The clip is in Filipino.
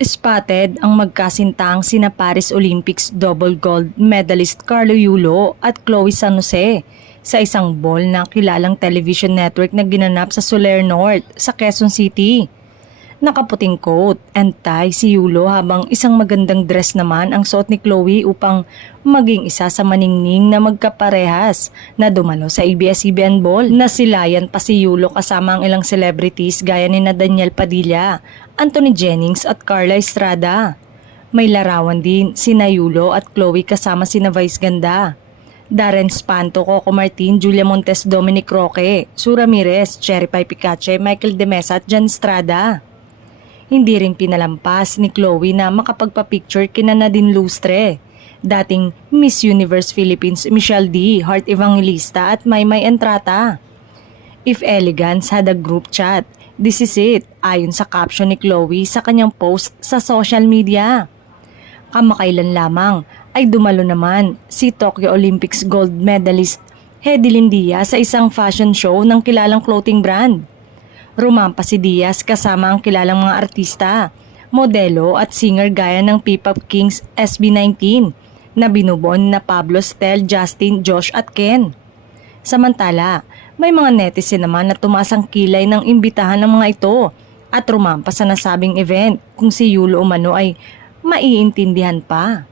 Spotted ang magkasintaang sina Paris Olympics double gold medalist Carlo Yulo at Chloe San Jose sa isang ball na kilalang television network na ginanap sa Soler North sa Quezon City. Nakaputing coat and tie si Yulo habang isang magandang dress naman ang suot ni Chloe upang maging isa sa maningning na magkaparehas na dumalo sa ABS-CBN Ball. Nasilayan pa si Yulo kasama ang ilang celebrities gaya ni na Daniel Padilla, Anthony Jennings at Carla Estrada. May larawan din sina Yulo at Chloe kasama sina Vice Ganda, Darren Espanto, Coco Martin, Julia Montes, Dominic Roque, Sue Ramirez, Cherry Pie Picache, Michael De Mesa at Jan Estrada. Hindi rin pinalampas ni Chloe na makapagpa-picture kina Nadine Lustre, dating Miss Universe Philippines Michelle D, Heart Evangelista at Maymay Entrata. If elegance had a group chat, this is it, ayon sa caption ni Chloe sa kanyang post sa social media. Kamakailan lamang ay dumalo naman si Tokyo Olympics gold medalist Hedilyn Diaz sa isang fashion show ng kilalang clothing brand. Rumampa si Diaz kasama ang kilalang mga artista, modelo at singer gaya ng P-Pop Kings SB19 na binubuo na Pablo, Stel, Justin, Josh at Ken. Samantala, may mga netizen naman na tumaas ang kilay ng imbitahan ng mga ito at rumampa sa nasabing event kung si Yulo umano ay maiintindihan pa.